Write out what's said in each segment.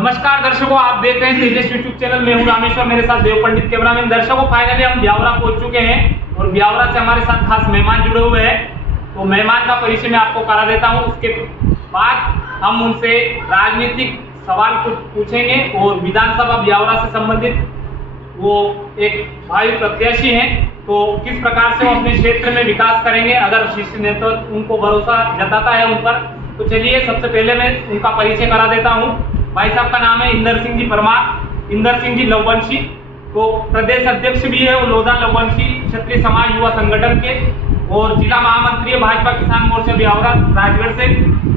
नमस्कार दर्शकों, आप देख रहे हैं तेजस यूट्यूब चैनल में हूं रामेश्वर, मेरे साथ देव पंडित कैमरामैन। दर्शकों, फाइनली हम ब्यावरा पहुंच चुके हैं और ब्यावरा से हमारे साथ खास मेहमान जुड़े हुए हैं। तो मेहमान का परिचय मैं आपको करा देता हूं, उसके बाद हम उनसे राजनीतिक सवाल कुछ पूछेंगे और विधानसभा ब्यावरा से संबंधित वो एक भावी प्रत्याशी हैं, तो किस प्रकार से वो अपने क्षेत्र में विकास करेंगे अगर शीर्ष नेतृत्व उनको भरोसा जताता है उन पर। तो चलिए सबसे पहले मैं उनका परिचय करा देता हूं। भाई साहब का नाम है इंदर सिंह जी परमार, इंदर सिंह जी लववंशी, तो प्रदेश अध्यक्ष भी है वो लोधा लववंशी क्षत्रिय समाज युवा संगठन के, और जिला महामंत्री है भाजपा किसान मोर्चा ब्यावरा राजगढ़ से,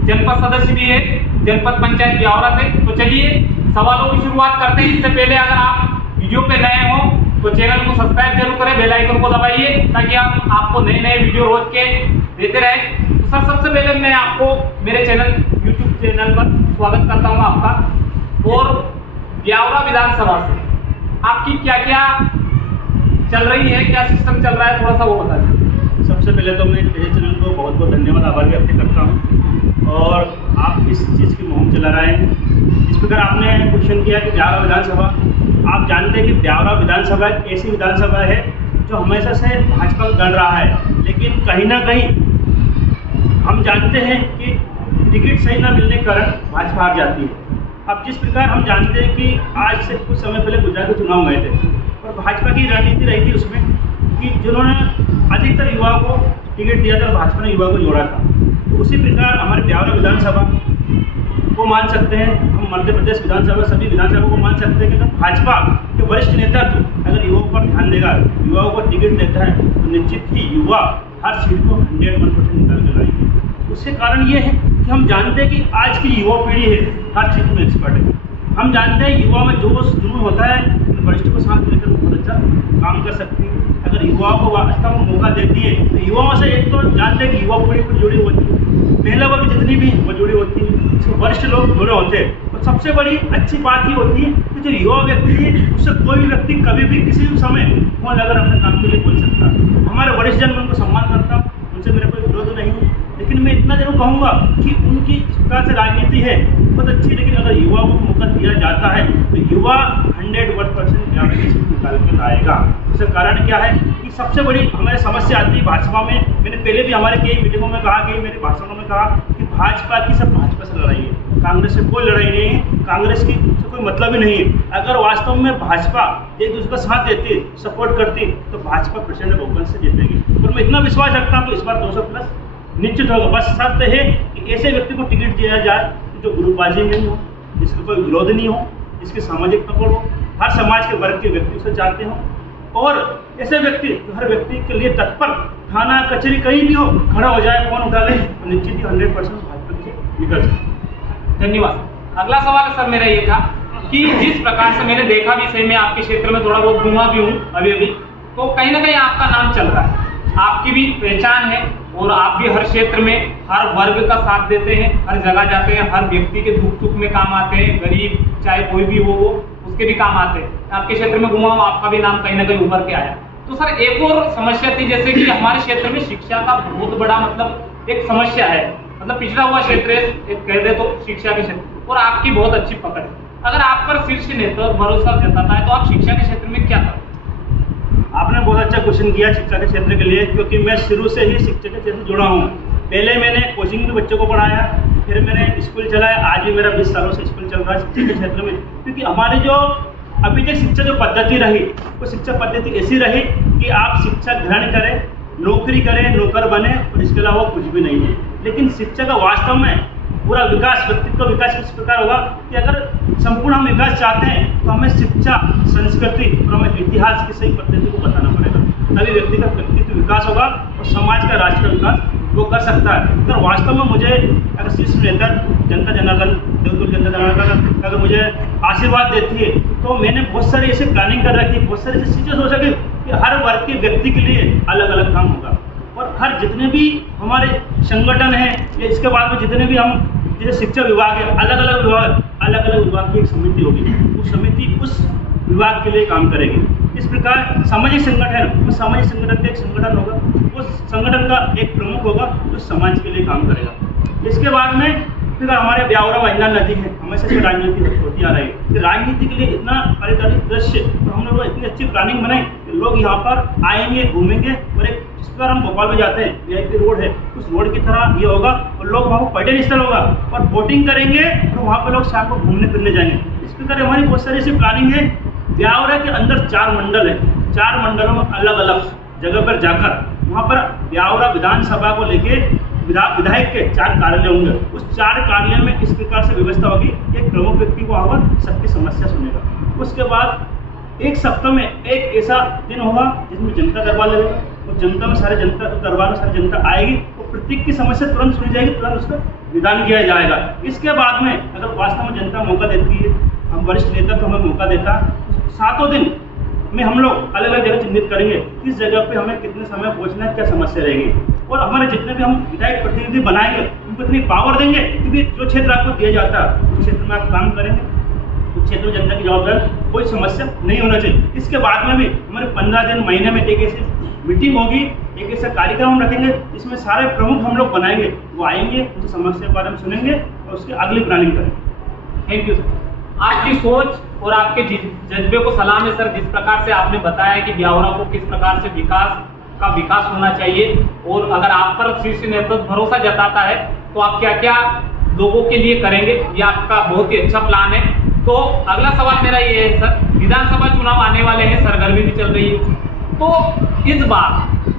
जनपद सदस्य भी है जनपद पंचायत ब्यावरा से। तो चलिए सवालों की शुरुआत करते हैं। इससे पहले अगर आप वीडियो पे नए हो तो चैनल को सब्सक्राइब जरूर करें, बेल आइकन को दबाइए ताकि हम आपको नए नए वीडियो रोज के देते रहे। तो सर, सबसे पहले मैं आपको मेरे चैनल यूट्यूब चैनल पर स्वागत करता हूं आपका। और ब्यावरा विधानसभा से आपकी क्या क्या चल रही है, क्या सिस्टम चल रहा है, थोड़ा सा वो बता दीजिए। सबसे पहले तो मैं तेज चैनल को बहुत बहुत धन्यवाद आभार व्यक्त करता हूँ, और आप इस चीज़ की मुहिम चला रहे हैं। इस प्रकार आपने क्वेश्चन किया कि ब्यावरा विधानसभा, आप जानते हैं कि ब्यावरा विधानसभा एक ऐसी विधानसभा है जो हमेशा से भाजपा को लड़ रहा है, लेकिन कहीं ना कहीं हम जानते हैं कि टिकट सही न मिलने के कारण भाजपा हार जाती है। अब जिस प्रकार हम जानते हैं कि आज से कुछ समय पहले गुजरात के चुनाव हुए थे और भाजपा की रणनीति रही थी उसमें कि जिन्होंने अधिकतर युवाओं को टिकट दिया था और भाजपा ने युवाओं को जोड़ा था। तो उसी प्रकार हमारे ब्यावरा विधानसभा को मान सकते हैं, हम मध्य प्रदेश विधानसभा सभी विधानसभा को मान सकते हैं कि अगर भाजपा के वरिष्ठ नेतृत्व अगर युवाओं पर ध्यान देगा, युवाओं को टिकट देता है, तो निश्चित ही युवा हर सीट को 100% निकाल कर लाएंगे। उसके कारण ये है कि हम जानते हैं कि आज की युवा पीढ़ी है हर चीज़ में एक्सपर्ट है। हम जानते हैं युवा में जोश जुनून होता है, वरिष्ठ को साथ लेकर बहुत अच्छा काम कर सकती है। अगर युवाओं को वास्तव में मौका देती है तो युवाओं से एक तो जानते हैं कि युवा पीढ़ी को जुड़ी होती है, महिला वर्ग जितनी भी वो जुड़ी होती है, उसको वरिष्ठ लोग जुड़े होते हैं। और सबसे बड़ी अच्छी बात ये होती है कि जो युवा व्यक्ति है उससे कोई भी व्यक्ति कभी भी किसी भी समय फोन लगाकर अपने काम के लिए बोल सकता है। हमारे वरिष्ठ जन, मैं उनको सम्मान करता हूँ, उनसे मेरा कोई विरोध नहीं है, लेकिन मैं इतना जरूर कहूँगा कि उनकी इस प्रकार से राजनीति है बहुत अच्छी, लेकिन अगर युवाओं को मौका दिया जाता है तो युवा 100% निकाल कर लाएगा। उसका कारण क्या है कि सबसे बड़ी हमारी समस्या आती है भाजपा में। मैंने पहले भी हमारे कई मीटिंगों में कहा, कई मेरे भाषणों में कहा कि भाजपा की सब भाजपा से लड़ाई है, कांग्रेस से कोई लड़ाई नहीं है, कांग्रेस की से कोई मतलब ही नहीं है। अगर वास्तव में भाजपा एक दूसरे का साथ देती, सपोर्ट करती, तो भाजपा प्रचंड बहुमत से जीतेगी। और मैं इतना विश्वास रखता हूँ कि इस बार 200+ निश्चित होगा। बस शर्त है कि ऐसे व्यक्ति को टिकट दिया जाए जो ग्रुपबाजी नहीं हो, जिसका कोई विरोध नहीं हो, जिसकी सामाजिक पकड़ हो, हर समाज के वर्ग के व्यक्ति उसे चाहते हो, और ऐसे व्यक्ति हर व्यक्ति के लिए तत्पर, थाना कचहरी कहीं भी हो, खड़ा हो जाए, फोन उठा ले, तो निश्चित ही 100% भाजपा से निकल सकते। धन्यवाद। अगला सवाल सर मेरा ये था कि जिस प्रकार से मैंने देखा भी, सही में आपके क्षेत्र में थोड़ा बहुत घूमा भी हूँ अभी, तो कहीं ना कहीं आपका नाम चल रहा है, आपकी भी पहचान है, और आप भी हर क्षेत्र में हर वर्ग का साथ देते हैं, हर जगह जाते हैं, हर व्यक्ति के दुख सुख में काम आते हैं, गरीब चाहे कोई भी हो उसके भी काम आते हैं। आपके क्षेत्र में घुमा, आपका भी नाम कहीं ना कहीं उभर के आया। तो सर, एक और समस्या थी, जैसे कि हमारे क्षेत्र में शिक्षा का बहुत बड़ा मतलब एक समस्या है, मतलब पिछड़ा हुआ क्षेत्र है एक कह दे तो शिक्षा के क्षेत्र, और आपकी बहुत अच्छी पकड़ है। अगर आप पर शीर्ष नेतृत्व भरोसा जताता है तो आप शिक्षा के क्षेत्र में क्या करें? आपने बहुत अच्छा क्वेश्चन किया शिक्षा के क्षेत्र के लिए, क्योंकि मैं शुरू से ही शिक्षा के क्षेत्र से जुड़ा हूँ। पहले मैंने कोचिंग में बच्चों को पढ़ाया, फिर मैंने स्कूल चलाया, आज भी मेरा 20 सालों से स्कूल चल रहा है शिक्षा के क्षेत्र में। क्योंकि हमारी जो अभी तक शिक्षा जो पद्धति रही, वो शिक्षा पद्धति ऐसी रही कि आप शिक्षा ग्रहण करें, नौकरी करें, नौकर बने, और इसके अलावा कुछ भी नहीं है। लेकिन शिक्षा का वास्तव में पूरा विकास, व्यक्तित्व विकास किस प्रकार होगा कि अगर संपूर्ण हम विकास चाहते हैं तो हमें शिक्षा, संस्कृति और हमें इतिहास की सही पद्धति को बताना पड़ेगा, तभी व्यक्ति का व्यक्तित्व विकास होगा और समाज का, राष्ट्र का विकास वो कर सकता है। अगर वास्तव में मुझे अगर शीर्ष नेतृत्व, जनता जनार्दन, देवतुल जनता जनार्दन अगर मुझे आशीर्वाद देती है, तो मैंने बहुत सारी ऐसी प्लानिंग कर रखी है, बहुत सारी ऐसी चीज़ें सोचा कि हर वर्ग के व्यक्ति के लिए अलग अलग काम होगा, और हर जितने भी हमारे संगठन हैं या इसके बाद में जितने भी हम जैसे शिक्षा विभाग है, अलग अलग विभाग की एक समिति होगी, वो समिति उस विभाग के लिए काम करेगी। इस प्रकार सामाजिक संगठन, उस सामाजिक संगठन का एक संगठन होगा, उस संगठन का एक प्रमुख होगा जो समाज के लिए काम करेगा। इसके बाद में फिर हमारे ब्यावरा वाइना नदी है, हमेशा से राजनीति होती आ रही है कि राजनीति के लिए इतना पारिवारिक दृश्य, तो हम लोग इतनी अच्छी प्लानिंग बनाई कि लोग यहाँ पर आएंगे, घूमेंगे, और एक जिस प्रकार हम भोपाल में जाते हैं VIP रोड है, उस रोड की तरह ये होगा, और लोग वहाँ पर पर्यटन स्थल होगा और बोटिंग करेंगे, और वहाँ पर लोग शाम को घूमने फिरने जाएंगे। इस प्रकार हमारी बहुत सारी ऐसी प्लानिंग है। ब्यावरा के अंदर 4 मंडल है, 4 मंडलों में अलग अलग जगह पर जाकर वहाँ पर ब्यावरा विधानसभा को लेके विधायक के 4 कार्यालय होंगे। उस 4 कार्यालय में इस प्रकार से व्यवस्था होगी कि एक प्रमुख व्यक्ति को वहाँ पर सबकी समस्या सुनेगा। उसके बाद एक सप्ताह में एक ऐसा दिन होगा जिसमें जनता दरबार लगेगा, और जनता में सारे जनता दरबार में सारी जनता आएगी, और प्रत्येक की समस्या तुरंत सुनी जाएगी, तुरंत उसका निदान किया जाएगा। इसके बाद में अगर वास्तव में जनता मौका देती है, हम वरिष्ठ नेता तो हमें मौका देता, 7 दिन में हम लोग अलग अलग जगह चिन्हित करेंगे किस जगह पे हमें कितने समय पहुंचना है, क्या समस्या रहेगी, और हमारे जितने भी हम विधायक प्रतिनिधि बनाएंगे उनको इतनी पावर देंगे कि जो क्षेत्र आपको दिया जाता है उस क्षेत्र में आप काम करेंगे, उस क्षेत्र में जनता की जवाबदारी, कोई समस्या नहीं होना चाहिए। इसके बाद में भी हमारे 15 दिन महीने में एक ऐसी मीटिंग होगी, एक ऐसा कार्यक्रम हम रखेंगे जिसमें सारे प्रमुख हम लोग बनाएंगे, वो आएंगे, उनकी समस्या के बारे में सुनेंगे और उसकी अगली प्लानिंग करेंगे। Thank you sir. आपकी सोच और आपके जज्बे को सलाम है सर। जिस प्रकार से आपने बताया कि ब्यावरा को किस प्रकार से विकास होना चाहिए, और अगर आप पर शीर्ष नेतृत्व भरोसा जताता है तो आप क्या क्या लोगों के लिए करेंगे, ये आपका बहुत ही अच्छा प्लान है। तो अगला सवाल मेरा ये है सर, विधानसभा चुनाव आने वाले हैं, सरगर्मी भी चल रही है, तो इस बार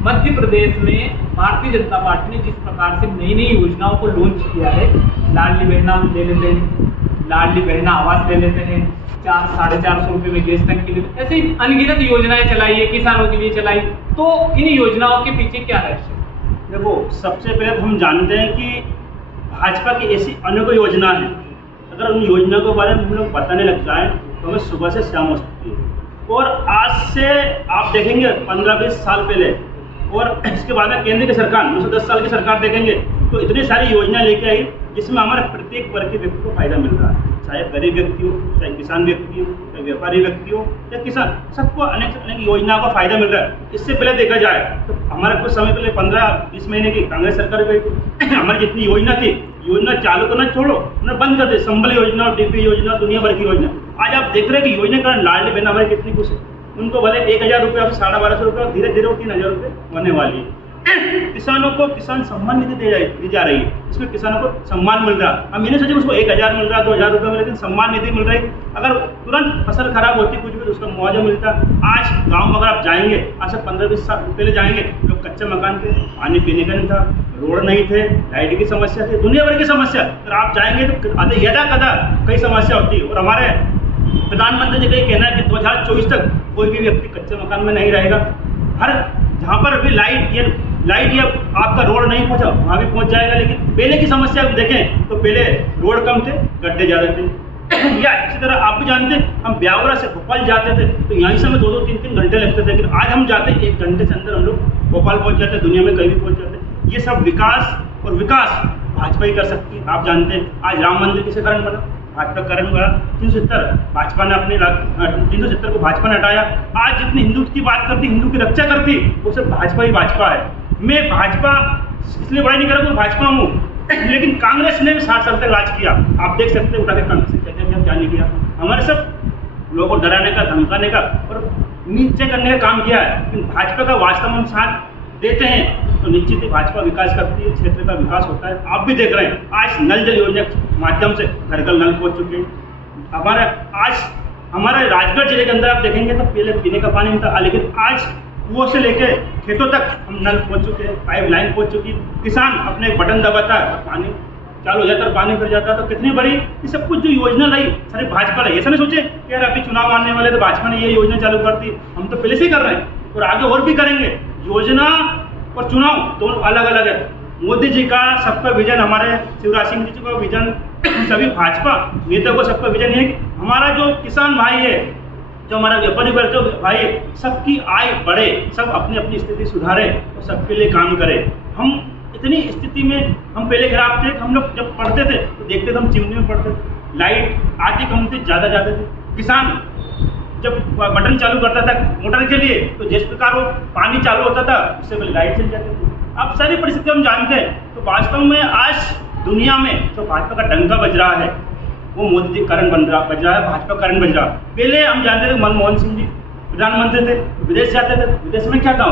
मध्य प्रदेश में भारतीय जनता पार्टी ने जिस प्रकार से नई नई योजनाओं को लॉन्च किया है, लाडली बहना ले लेते हैं, लाडली बहना आवास ले लेते हैं, 400-450 रुपये में गैस टंकी ले लेते, ऐसी अनगिनत योजनाएं चलाई है, किसानों के लिए चलाई, तो इन योजनाओं के पीछे क्या रहस्य? देखो, सबसे पहले तो हम जानते हैं कि भाजपा की ऐसी अनेकों योजना है, अगर उन योजना के बारे में हम लोग बताने लग जाए तो हमें सुबह से शाम हो सकती है। और आज से आप देखेंगे 15-20 साल पहले, और इसके बाद में केंद्र की सरकार 910 साल की सरकार देखेंगे तो इतनी सारी योजना लेके आई जिसमें हमारे प्रत्येक वर्ग के व्यक्ति को फायदा मिल रहा है, चाहे गरीब व्यक्ति हो, चाहे किसान व्यक्ति हो, चाहे व्यापारी व्यक्ति हो या किसान, सबको अनेक अनेक योजनाओं का फायदा मिल रहा है। इससे पहले देखा जाए तो हमारे कुछ समय पहले 15-20 महीने की कांग्रेस सरकार गई थी, हमारी जितनी योजना थी, योजना चालू करना छोड़ो, उन्हें बंद कर दे, संबल योजना और DP योजना, दुनिया भर की योजना। आज आप देख रहे हैं कि योजना का लाडली बहना हमारी कितनी खुश है, उनको भले 1000 रुपये, अब 1250 रुपये, धीरे धीरे वो 3000 रुपये होने वाली है। किसानों को किसान सम्मान निधि दी जा रही है, इसमें किसानों को सम्मान मिल रहा है। हम ये नहीं सोचे उसको 1000 मिल रहा है, 2000 रुपये मिल, लेकिन सम्मान निधि मिल रही है। अगर तुरंत फसल खराब होती कुछ भी तो उसका मुआवजा मिलता। आज गांव में अगर आप जाएंगे, आज से 15-20 साल पहले जाएंगे, लोग कच्चे मकान थे, पानी पीने का नहीं था, रोड नहीं थे, लाइट की समस्या थी, दुनिया भर की समस्या। अगर आप जाएंगे तो यदा कदा कई समस्या होती है। और हमारे प्रधानमंत्री जी का ये कहना है कि 2024 तक कोई भी व्यक्ति कच्चे मकान में नहीं रहेगा। हर जहाँ पर भी लाइट या आपका रोड नहीं पहुँचा वहाँ भी पहुँच जाएगा। लेकिन पहले की समस्या देखें तो पहले रोड कम थे, गड्ढे ज़्यादा थे। या इसी तरह आप भी जानते हैं, हम ब्यावरा से भोपाल जाते थे तो यहाँ से हमें 2-2, 3-3 घंटे लगते थे, लेकिन आज हम जाते हैं 1 घंटे से अंदर हम लोग भोपाल पहुँच जाते हैं, दुनिया में कहीं भी पहुँच जाते हैं। ये सब विकास और विकास भाजपा ही कर सकती है। आप जानते हैं आज राम मंदिर किसी कारण बना, भाजपा कारण बना। 370 भाजपा ने अपने 370 को भाजपा ने हटाया। आज जितनी हिंदू की बात करती, हिंदू की रक्षा करती, वो सब भाजपा ही भाजपा है। मैं भाजपा इसलिए बड़ा नहीं कर रहा, भाजपा हूँ, लेकिन कांग्रेस ने भी 60 साल तक राज किया। आप देख सकते हैं उठा के कांग्रेस ने क्या नहीं किया। हमारे सब लोगों को डराने का, धमकाने का और नीचे करने का काम किया है। लेकिन भाजपा का वास्तव में हम साथ देते हैं तो निश्चित ही भाजपा विकास करती है, क्षेत्र का विकास होता है। आप भी देख रहे हैं आज नल जल योजना के माध्यम से घर घर नल पहुँच चुके हैं। आज हमारे राजगढ़ जिले के अंदर आप देखेंगे तो पहले पीने का पानी नहीं था, लेकिन आज कुओं से लेके खेतों तक हम नल पहुँच चुके हैं, पाइप लाइन पहुँच चुकी है। किसान अपने बटन दबाता है और पानी चालू हो जाता है, पानी फिर जाता है। तो कितनी बड़ी ये सब कुछ जो योजना लाई सारी भाजपा लाई। ऐसा नहीं सोचे कि यार अभी चुनाव आने वाले तो भाजपा ने ये योजना चालू कर दी, हम तो पहले से ही कर रहे हैं और आगे और भी करेंगे। योजना और चुनाव दोनों अलग अलग है। मोदी जी का सबका विजन, हमारे शिवराज सिंह जी का विजन, सभी भाजपा नेताओं का सबका विजन है कि हमारा जो किसान भाई है, जो हमारा व्यापारी वर्ग जो भाई है, सबकी आय बढ़े, सब अपनी अपनी स्थिति सुधारे और सबके लिए काम करे। हम इतनी स्थिति में हम पहले खराब थे, हम लोग जब पढ़ते थे तो देखते थे हम चिमनी में पढ़ते थे, लाइट आती कम थी, ज़्यादा जाते थे। किसान जब बटन चालू करता था मोटर के लिए तो जिस प्रकार वो पानी चालू होता था उससे पहले लाइट चल जाती थी। अब सारी परिस्थिति हम जानते हैं। तो वास्तव में आज दुनिया में जो भाजपा का डंका बज रहा है, वो मोदी जी कारण बन रहा है, भाजपा कारण बन रहा। पहले हम जानते थे मनमोहन सिंह जी प्रधानमंत्री थे, विदेश जाते थे, विदेश में क्या था,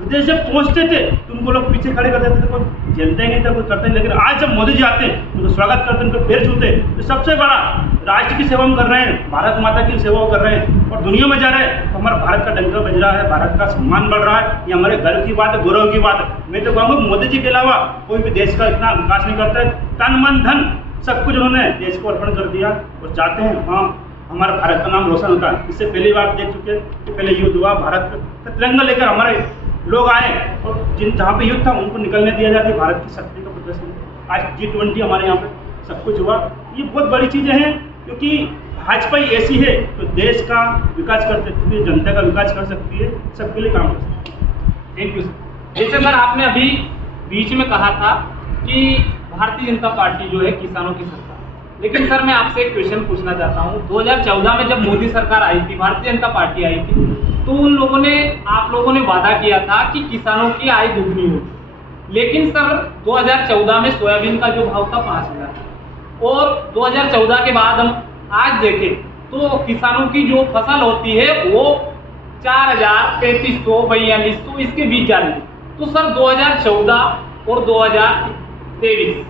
विदेश जब पहुंचते थे तो उनको लोग पीछे खड़े कर देते थे, कोई झेलता ही नहीं था, कोई करता नहीं। लेकिन आज जब मोदी जी आते हैं उनको स्वागत करते हैं, उनको पैर छूते, तो सबसे बड़ा राष्ट्र की सेवा हम कर रहे हैं, भारत माता की सेवा कर रहे हैं और दुनिया में जा रहे हैं, तो हमारा भारत का डंका बज रहा है, भारत का सम्मान बढ़ रहा है। ये हमारे गर्व की बात है, गौरव की बात है। मैं तो कहूँगा मोदी जी के अलावा कोई भी देश का इतना विकास नहीं करता है। तन मन धन सब कुछ उन्होंने देश को अर्पण कर दिया और चाहते हैं हाँ हमारा भारत का नाम रोशन होता है। इससे पहली बार देख चुके कि पहले युद्ध हुआ, भारत का तिरंगा लेकर हमारे लोग आए और जहाँ पे युद्ध था उनको निकलने दिया जाता है। भारत की शक्ति का प्रदर्शन आज G20 हमारे यहाँ पे सब कुछ हुआ। ये बहुत बड़ी चीज़ें हैं क्योंकि भाजपा ही ऐसी है तो देश का विकास कर सकती है, जनता का विकास कर सकती है, सबके लिए काम कर सकती है। Thank you sir. जैसे सर आपने अभी बीच में कहा था कि भारतीय जनता पार्टी जो है किसानों की सरकार, लेकिन सर मैं आपसे एक क्वेश्चन पूछना चाहता हूँ। 2014 में जब मोदी सरकार आई थी, भारतीय जनता पार्टी आई थी, तो आप लोगों ने वादा किया था कि किसानों की आय दुगनी होगी। लेकिन सर 2014 में सोयाबीन का जो भाव था 5,000 और 2014 के बाद हम आज देखें तो किसानों की जो फसल होती है वो 4,000, 3,500, 4,200 इसके बीच जा रही है। तो सर 2014 और 2023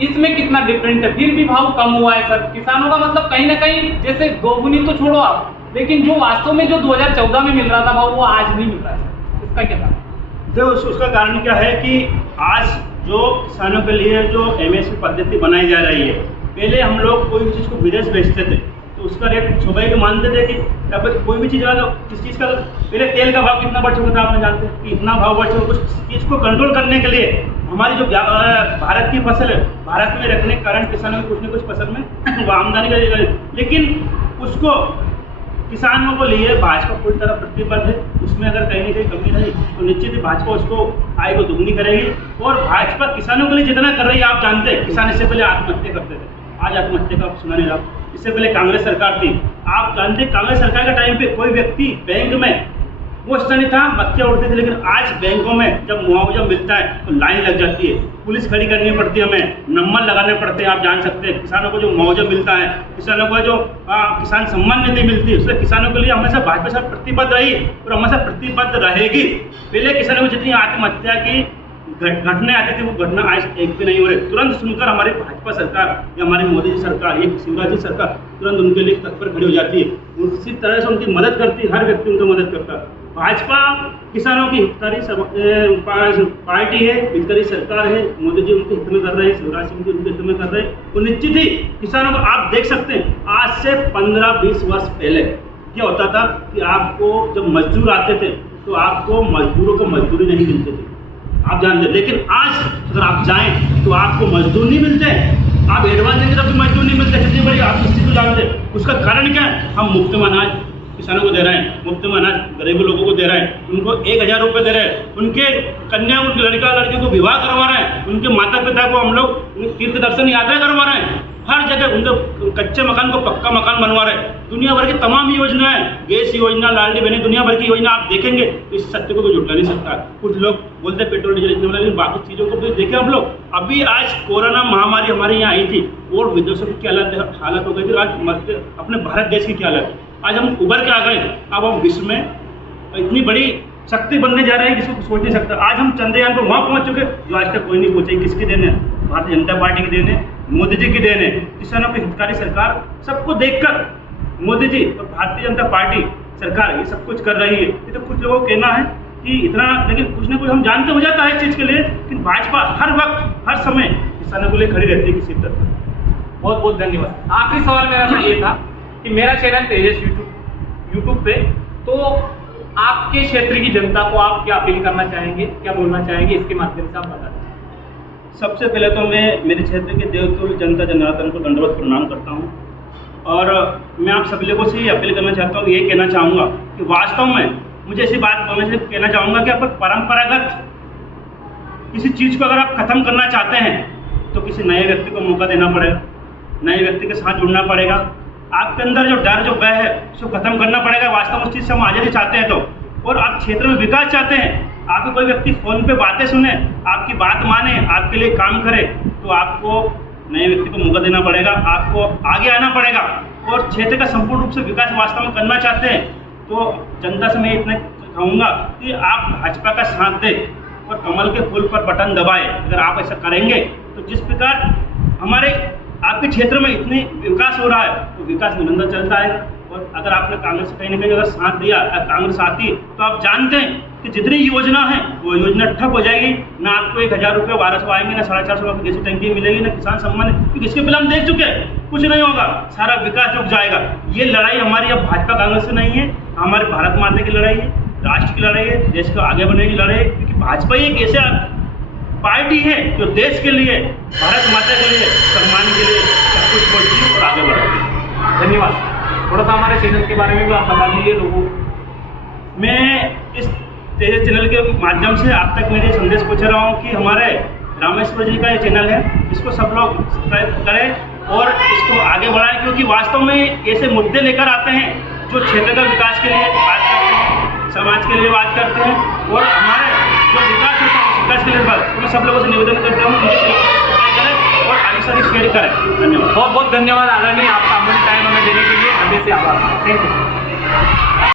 इसमें कितना डिफरेंट है? फिर भी भाव कम हुआ है सर किसानों का, मतलब कहीं ना कहीं जैसे दोगुनी तो छोड़ो आप, लेकिन जो वास्तव में जो 2014 में मिल रहा था भाव वो आज नहीं मिल रहा है। इसका क्या कारण? देखो उसका कारण क्या है कि आज जो किसानों के लिए जो MSP पद्धति बनाई जा रही है, पहले हम लोग कोई भी चीज़ को विदेश बेचते थे तो उसका रेट सुबह के मानते थे कि अब कोई भी चीज़ का किस चीज़ का पहले तेल का भाव कितना बढ़ चुका था आपने जानते हैं कि इतना भाव बढ़ चुका। कुछ चीज़ को कंट्रोल करने के लिए हमारी जो भारत की फसल है भारत में रखने के कारण किसानों की कुछ न कुछ फसल में वो आमदनी करेगा, लेकिन उसको किसानों को लिए भाजपा पूरी तरह प्रतिबद्ध है। उसमें अगर कहीं ना कहीं कमी रही तो निश्चित ही भाजपा उसको आय को दुगनी करेगी और भाजपा किसानों के लिए जितना कर रही है आप जानते हैं। किसान इससे पहले आत्महत्या करते थे, आज आत्महत्या का सुना नहीं रहा। इससे पहले कांग्रेस सरकार थी, आप जानते कांग्रेस सरकार के टाइम पे कोई व्यक्ति बैंक में वो इतना नहीं था, बच्चे उड़ते थे, लेकिन आज बैंकों में जब मुआवजा मिलता है तो लाइन लग जाती है, पुलिस खड़ी करनी पड़ती है, हमें नंबर लगाने पड़ते हैं। आप जान सकते हैं किसानों को जो मुआवजा मिलता है, किसानों को जो किसान सम्मान निधि मिलती है, उससे किसानों के लिए हमेशा भाजपा साथ प्रतिबद्ध रही और हमेशा प्रतिबद्ध रहेगी। पहले किसानों को जितनी आत्महत्या की घटनाएं आती थी वो घटना आज एक भी नहीं हो रही। तुरंत सुनकर हमारी भाजपा सरकार या हमारी मोदी जी सरकार, ये शिवराज जी सरकार तुरंत उनके लिए तत्पर खड़ी हो जाती है, उसी तरह से उनकी मदद करती है, हर व्यक्ति उनकी मदद करता है। भाजपा किसानों की हितकारी पार्टी है, हितकारी सरकार है, मोदी जी उनके हित में कर रहे हैं, शिवराज सिंह जी उनके हित में कर रहे हैं। तो निश्चित ही किसानों को आप देख सकते हैं आज से 15-20 वर्ष पहले क्या होता था कि आपको जब मजदूर आते थे तो आपको मजदूरों को मजदूरी नहीं मिलती थी, आप जानते हैं। लेकिन आज अगर आप जाएं तो आपको मजदूर नहीं मिलते, आप एडवांस देंगे तब भी मजदूर नहीं मिलते। कितनी बड़ी आप स्थिति को जानते हैं। उसका कारण क्या है? हम मुफ्त में अनाज किसानों को दे रहे हैं, मुफ्त में अनाज गरीब लोगों को दे रहे हैं, उनको 1,000 रुपये दे रहे हैं, उनके कन्या उनके लड़कियों को विवाह करवा रहे हैं, उनके माता पिता को हम लोग तीर्थ दर्शन यात्रा करवा रहे हैं, हर जगह उनके कच्चे मकान को पक्का मकान बनवा रहे हैं। दुनिया भर की तमाम योजनाएं, गैस योजना, लाडली बहनी, दुनिया भर की योजना आप देखेंगे तो इस सत्य को कोई झुठला नहीं सकता। कुछ लोग बोलते हैं पेट्रोल डीजल इतने वाला, लेकिन बाकी चीज़ों को भी देखें हम लोग। अभी आज कोरोना महामारी हमारे यहाँ आई थी और विदेशों की क्या हालत हो गई थी, आज अपने भारत देश की क्या हालत। आज हम उभर के आ गए, अब हम विश्व में इतनी बड़ी शक्ति बनने जा रहे हैं जिसको सोच नहीं सकता। आज हम चंद्रयान पर वहाँ पहुँच चुके जो आज तक कोई नहीं पहुँचे। किसकी देन है? भारतीय जनता पार्टी की देन है, मोदी जी की देन है। किसानों की हितकारी सरकार सबको देखकर मोदी जी और भारतीय जनता पार्टी सरकार ये सब कुछ कर रही है। ये तो कुछ लोगों को कहना है कि इतना, लेकिन कुछ ना कुछ हम जानते हो जाता है इस चीज़ के लिए, लेकिन भाजपा हर वक्त हर समय किसानों के लिए खड़ी रहती है किसी तरह। बहुत बहुत धन्यवाद। आखिरी सवाल मेरा ये था कि मेरा चैनल तेजस यूट्यूब पे, तो आपके क्षेत्र की जनता को आप क्या अपील करना चाहेंगे, क्या बोलना चाहेंगे, इसके माध्यम से आप बता दें। सबसे पहले तो मैं मेरे क्षेत्र के देवतुल्य जनता जनार्दन को दंडवत प्रणाम करता हूँ और मैं आप सभी लोगों से ये अपील करना चाहता हूँ, ये कहना चाहूँगा कि वास्तव में मुझे ऐसी बात बोलने से कहना चाहूँगा कि आप परंपरागत किसी चीज़ को अगर आप खत्म करना चाहते हैं तो किसी नए व्यक्ति को मौका देना पड़ेगा, नए व्यक्ति के साथ जुड़ना पड़ेगा। आपके अंदर जो डर जो भय है उसको खत्म करना पड़ेगा। वास्तव में उस चीज़ से हम आज़ादी चाहते हैं तो, और आप क्षेत्र में विकास चाहते हैं, आपको कोई व्यक्ति फ़ोन पे बातें सुने, आपकी बात माने, आपके लिए काम करे, तो आपको नए व्यक्ति को मौका देना पड़ेगा, आपको आगे आना पड़ेगा और क्षेत्र का संपूर्ण रूप से विकास वास्तव में करना चाहते हैं तो जनता से मैं इतना कहूँगा कि आप भाजपा का साथ दें और कमल के फूल पर बटन दबाएं। अगर आप ऐसा करेंगे तो जिस प्रकार हमारे आपके क्षेत्र में इतनी विकास हो रहा है तो विकास निरंतर चलता है। और अगर आपने कांग्रेस से कहीं ना कहीं अगर साथ दिया, कांग्रेस आती तो आप जानते हैं कि जितनी योजना है वो योजना ठप हो जाएगी। ना आपको 1000 रुपये 1200 आएंगे, ना 450 रुपये गैस टंकी मिलेगी, ना किसान सम्मान, क्योंकि इसके पहले हम देख चुके हैं कुछ नहीं होगा, सारा विकास रुक जाएगा। ये लड़ाई हमारी अब भाजपा कांग्रेस से नहीं है, हमारे भारत माता की लड़ाई है, राष्ट्र की लड़ाई है, देश को आगे बढ़ने की लड़ाई है। क्योंकि भाजपा ही एक ऐसा पार्टी है जो देश के लिए, भारत माता के लिए, सम्मान के लिए सब कुछ बोलती है और आगे बढ़ती है। धन्यवाद। थोड़ा सा हमारे चैनल के बारे में भी आप बता दीजिए लोगों को। मैं इस तेज चैनल के माध्यम से आप तक मेरे संदेश पहुँचा रहा हूँ कि हमारे रामेश्वर जी का ये चैनल है, इसको सब लोग सब्सक्राइब करें और इसको आगे बढ़ाएं, क्योंकि वास्तव में ऐसे मुद्दे लेकर आते हैं जो क्षेत्र का विकास के लिए बात करते हैं, समाज के लिए बात करते हैं और हमारे जो विकास होता है उस विकास के लिए बात। तो मैं सब लोगों से निवेदन करता हूँ करें और आगे से शेयर करें। धन्यवाद। बहुत बहुत धन्यवाद आदरणीय, आपका अमूल्य टाइम हमें देने के लिए हमें से आभार। Thank you.